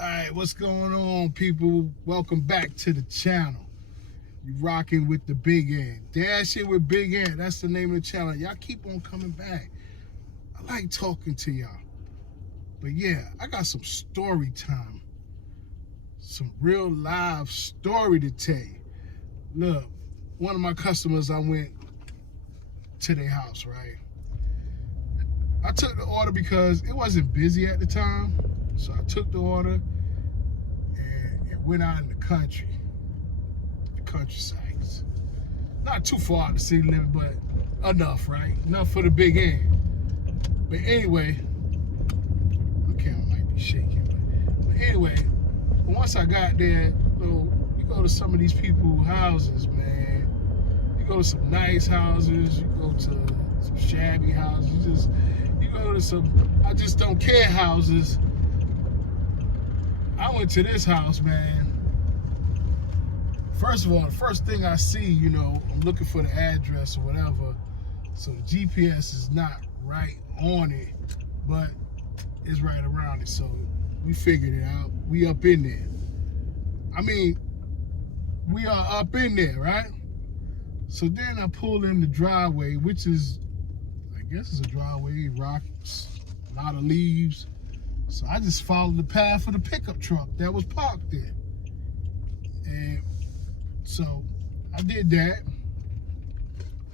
Alright, what's going on, people? Welcome back to the channel. You rocking with the Big Ant. Dash it with Big Ant. That's the name of the channel. Y'all keep on coming back. I like talking to y'all. But yeah, I got some story time. Some real live story to tell you. Look, one of my customers, I went to their house, right? I took the order because it wasn't busy at the time. So I took the order and it went out in the country, the countryside. Not too far out the city limit, but enough, right? Enough for the Big Ant. But anyway, my camera might be shaking. But anyway, once I got there, you go to some of these people's houses, man. You go to some nice houses, you go to some shabby houses, you go to some I just don't care houses. I went to this house, man. First of all, the first thing I see, I'm looking for the address or whatever. So the GPS is not right on it, but it's right around it. So we figured it out. We up in there. I mean, we are up in there, right? So then I pull in the driveway, which is, I guess it's a driveway, rocks, a lot of leaves. So I just followed the path of the pickup truck that was parked there. And so I did that.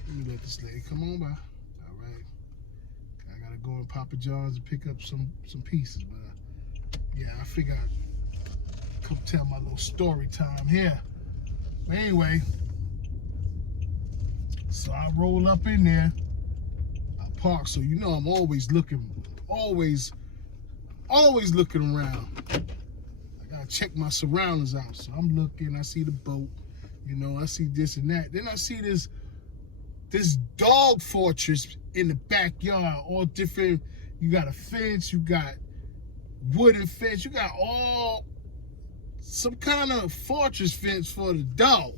Let me let this lady come on by. All right. I gotta go in Papa John's and pick up some pieces. But yeah, I figured I'd come tell my little story time here. But anyway, so I roll up in there. I park, so I'm always looking, always looking around. I gotta check my surroundings out. So I'm looking, I see the boat, I see this and that. Then I see this dog fortress in the backyard, all different. You got a fence, you got wooden fence, you got some kind of fortress fence for the dog.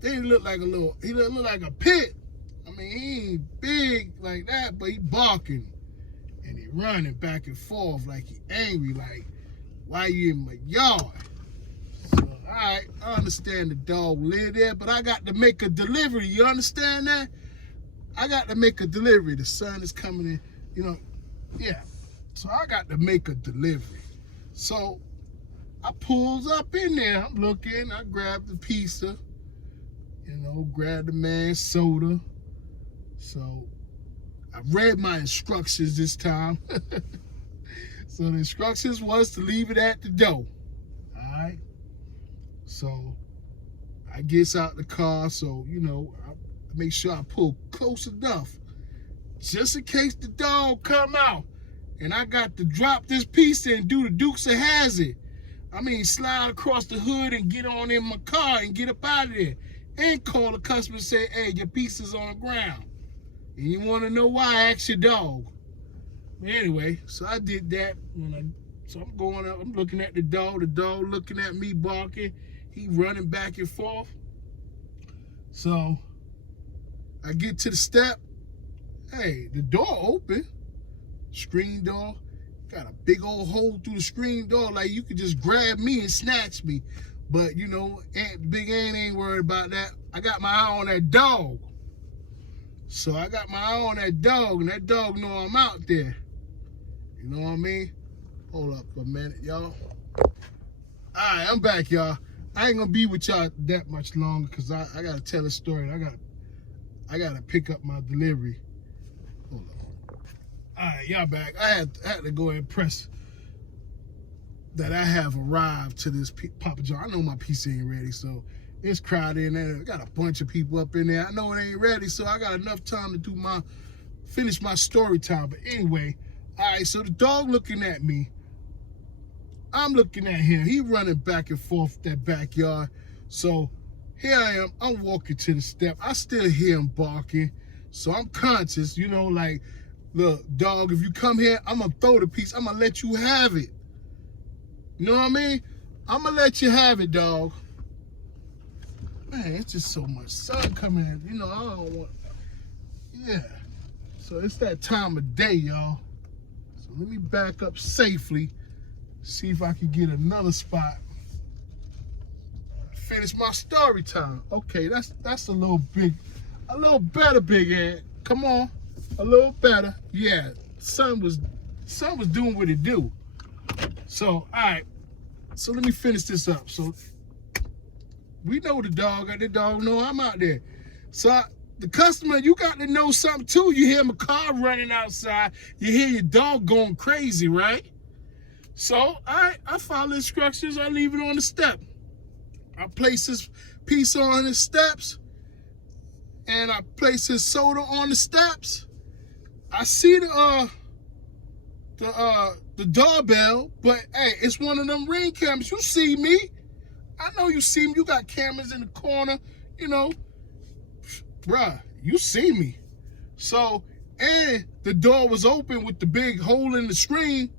They look like he look like a pit. I mean, he ain't big like that, but he barking. And he running back and forth like he angry, like, why you in my yard? So, all right, I understand the dog live there, but I got to make a delivery. You understand that? I got to make a delivery. The sun is coming in, yeah. So I got to make a delivery. So I pulls up in there. I'm looking. I grab the pizza, grab the man's soda. So I read my instructions this time. So the instructions was to leave it at the door. All right. So I gets out the car. So, I make sure I pull close enough just in case the dog come out. And I got to drop this pizza and do the Dukes of Hazzard. I mean, slide across the hood and get on in my car and get up out of there. And call the customer and say, hey, your pizza's on the ground. And you want to know why? Ask your dog. But anyway, so I did that. So I'm going up. I'm looking at the dog looking at me barking. He running back and forth. So I get to the step. Hey, the door open. Screen door. Got a big old hole through the screen door. Like you could just grab me and snatch me. But, Big Ant ain't worried about that. I got my eye on that dog. So I got my eye on that dog, and that dog know I'm out there. You know what I mean? Hold up a minute, y'all. All right, I'm back, y'all. I ain't gonna be with y'all that much longer because I gotta tell a story. I gotta pick up my delivery. Hold up. All right, y'all back. I had to go and press that I have arrived to this Papa John. I know my pizza ain't ready, so it's crowded in there. I got a bunch of people up in there. I know it ain't ready, so I got enough time to finish my story time. But anyway, all right, so the dog looking at me. I'm looking at him. He running back and forth that backyard. So here I am. I'm walking to the step. I still hear him barking. So I'm conscious, like, look, dog, if you come here, I'm going to throw the piece. I'm going to let you have it. You know what I mean? I'm going to let you have it, dog. Man, it's just so much sun coming in. I don't want... Yeah. So it's that time of day, y'all. So let me back up safely See if I can get another spot. Finish my story time. Okay, that's a little better, Big Ed. Come on, a little better. Yeah, sun was doing what it do. So, all right. So let me finish this up. So we know the dog know I'm out there. So the customer, you got to know something too. You hear my car running outside. You hear your dog going crazy, right? So I follow instructions. I leave it on the step. I place this piece on the steps, and I place this soda on the steps. I see the doorbell, but hey, it's one of them Ring cameras. You see me. I know you see me. You got cameras in the corner, you know. Bruh, you see me. So, and the door was open with the big hole in the screen.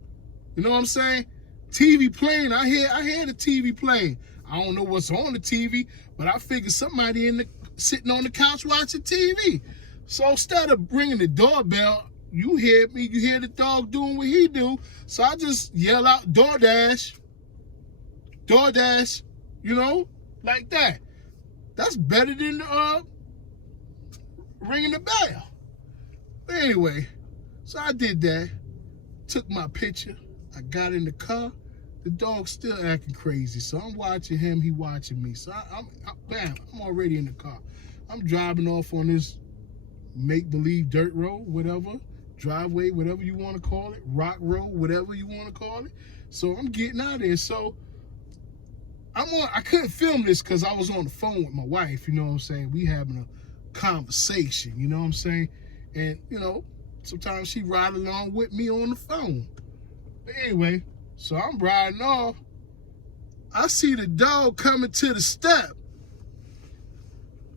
You know what I'm saying? TV playing. I hear the TV playing. I don't know what's on the TV, but I figured somebody sitting on the couch watching TV. So instead of ringing the doorbell, you hear me, you hear the dog doing what he do. So I just yell out, DoorDash, you know, like that. That's better than ringing the bell. But anyway, so I did that, took my picture, I got in the car. The dog's still acting crazy, so I'm watching him, he watching me. So I'm already in the car. I'm driving off on this make-believe dirt road, whatever, driveway, whatever you want to call it, rock road, whatever you want to call it. So I'm getting out of there. So I couldn't film this because I was on the phone with my wife, you know what I'm saying? We having a conversation, you know what I'm saying? And, you know, sometimes she ride along with me on the phone. But anyway, so I'm riding off. I see the dog coming to the step.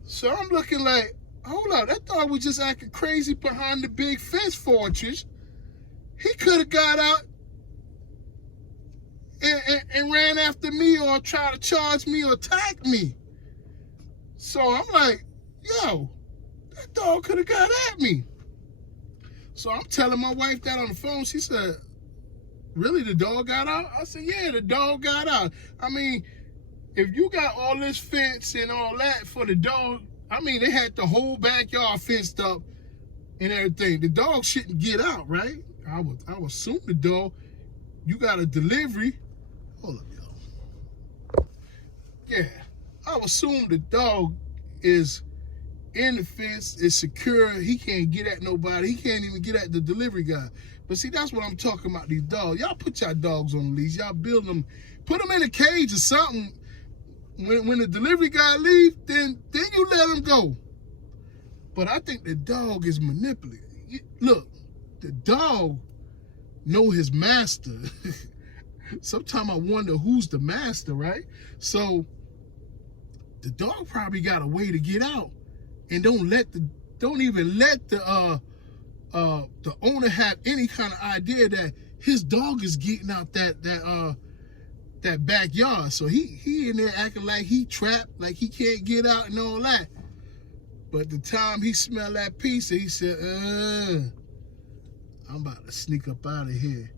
So I'm looking like, hold up, that dog was just acting crazy behind the big fence fortress. He could have got out and ran after me or tried to charge me or attack me. So I'm like, yo, that dog could have got at me. So I'm telling my wife that on the phone. She said, really, the dog got out? I said, yeah, the dog got out. I mean, if you got all this fence and all that for the dog, I mean, they had the whole backyard fenced up and everything. The dog shouldn't get out, right? I would assume the dog, you got a delivery. Hold up, y'all. Yeah, I would assume the dog is in the fence, is secure. He can't get at nobody. He can't even get at the delivery guy. But see, that's what I'm talking about, these dogs. Y'all put your dogs on the leash. Y'all build them, put them in a cage or something. When the delivery guy leaves, then you let him go. But I think the dog is manipulated. Look, the dog know his master. Sometimes I wonder who's the master, right? So the dog probably got a way to get out, and don't even let the owner have any kind of idea that his dog is getting out that backyard. So he in there acting like he trapped, like he can't get out and all that. But the time he smelled that pizza, he said, I'm about to sneak up out of here.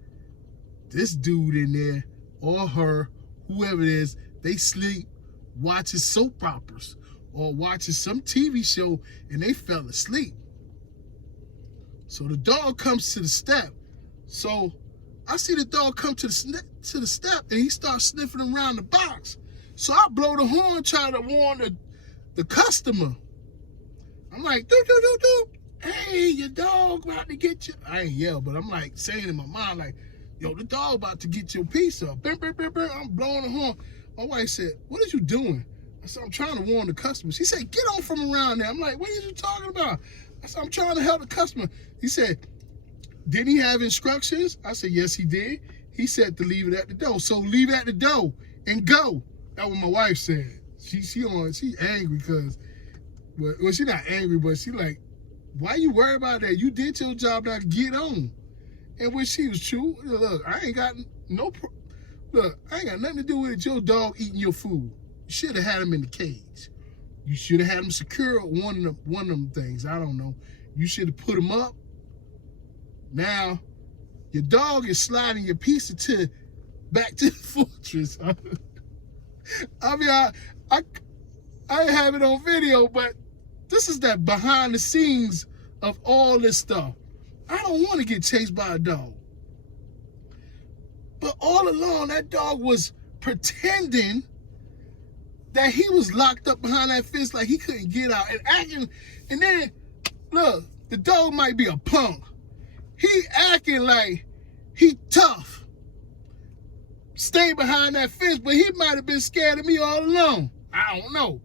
This dude in there, or her, whoever it is, they sleep watching soap operas or watching some TV show, and they fell asleep. So the dog comes to the step. So I see the dog come to the step, and he starts sniffing around the box. So I blow the horn, try to warn the customer. I'm like, do. Hey, your dog about to get you. I ain't yell, but I'm like saying in my mind, like, yo, the dog about to get your piece up. I'm blowing the horn. My wife said, what are you doing? I said, I'm trying to warn the customer. She said, get on from around there. I'm like, what are you talking about? I said, I'm trying to help the customer. He said, didn't he have instructions? I said, yes, he did. He said to leave it at the door. So leave it at the door and go. That's what my wife said. She angry because, well, she not angry, but she like, why you worried about that? You did your job, now get on. And when she was true, look, I ain't got nothing to do with it. Your dog eating your food. You should have had him in the cage. You should have had him secure one of them things. I don't know. You should have put him up. Now, your dog is sliding your pizza to back to the fortress. I mean, I ain't have it on video, but this is that behind the scenes of all this stuff. I don't want to get chased by a dog. But all along, that dog was pretending that he was locked up behind that fence like he couldn't get out and acting. And then, look, the dog might be a punk. He acting like he tough. Stay behind that fence, but he might have been scared of me all along. I don't know.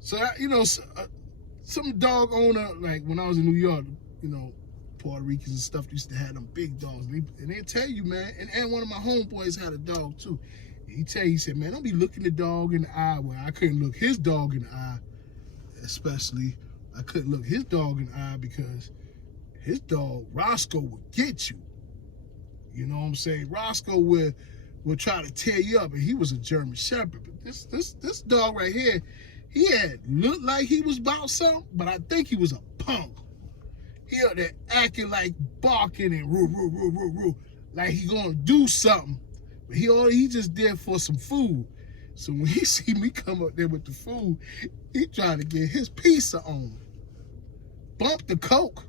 So, you know, some dog owner, like when I was in New York, you know, Puerto Ricans and stuff used to have them big dogs. And they tell you, man, and one of my homeboys had a dog too. He said, man, don't be looking the dog in the eye. Well, I couldn't look his dog in the eye, especially. I couldn't look his dog in the eye because his dog, Roscoe, would get you. You know what I'm saying? Roscoe would try to tear you up, and he was a German Shepherd. But this dog right here, he had looked like he was about something, but I think he was a punk. He out there acting like barking and roo, roo, roo, roo, roo, like he gonna do something. But he just there for some food. So when he see me come up there with the food, he trying to get his pizza on. Bump the Coke.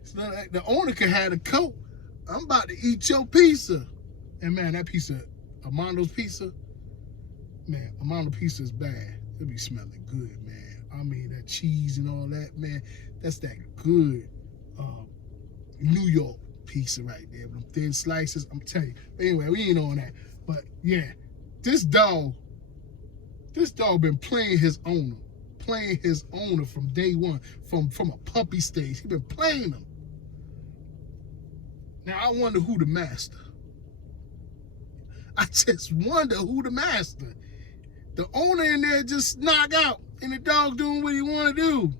It's not like the owner can have the Coke. I'm about to eat your pizza. And man, that pizza, Armando's pizza, man, Armando pizza is bad. It be smelling good, man. I mean, that cheese and all that, man, that's that good New York pizza right there. Them thin slices, I'm telling you. But anyway, we ain't on that. But yeah, this dog been playing his owner from day one, from a puppy stage. He been playing him. Now I wonder who the master. I just wonder who the master. The owner in there just knock out, and the dog doing what he want to do.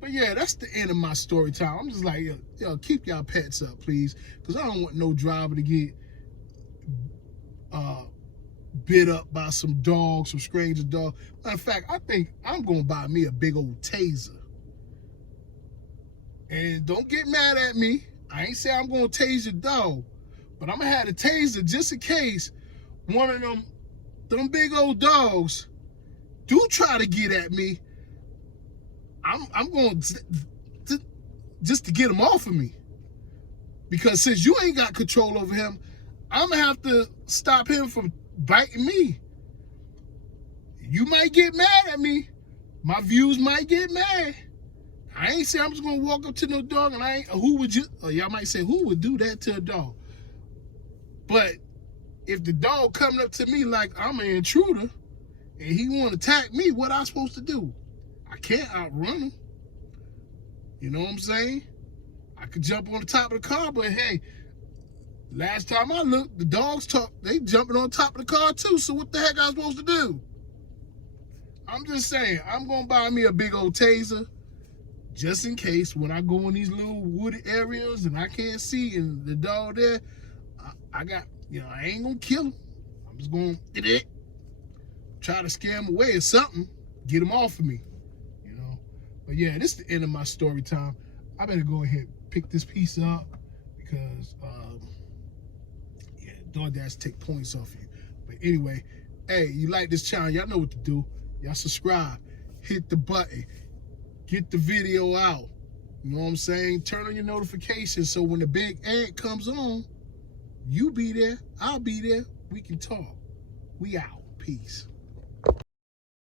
But yeah, that's the end of my story time. I'm just like, yo, keep y'all pets up, please, because I don't want no driver to get bit up by some dog, some stranger dog. Matter of fact, I think I'm gonna buy me a big old taser. And don't get mad at me. I ain't say I'm gonna tase your dog, but I'm gonna have a taser just in case one of them big old dogs do try to get at me. I'm going just to get him off of me. Because since you ain't got control over him, I'm going to have to stop him from biting me. You might get mad at me. My views might get mad. I ain't say I'm just going to walk up to no dog and y'all might say, who would do that to a dog? But if the dog coming up to me like I'm an intruder and he want to attack me, what I supposed to do? I can't outrun him. You know what I'm saying? I could jump on the top of the car, but hey, last time I looked, the dogs they jumping on top of the car too, so what the heck I supposed to do? I'm just saying, I'm gonna buy me a big old taser just in case when I go in these little wooded areas and I can't see and the dog there, I ain't gonna kill him. I'm just gonna try to scare him away or something, get him off of me. But yeah, this is the end of my story time. I better go ahead and pick this piece up because, yeah, DoorDash take points off you. But anyway, hey, you like this channel, y'all know what to do. Y'all subscribe, hit the button, get the video out. You know what I'm saying? Turn on your notifications so when the big ant comes on, you be there, I'll be there, we can talk. We out. Peace.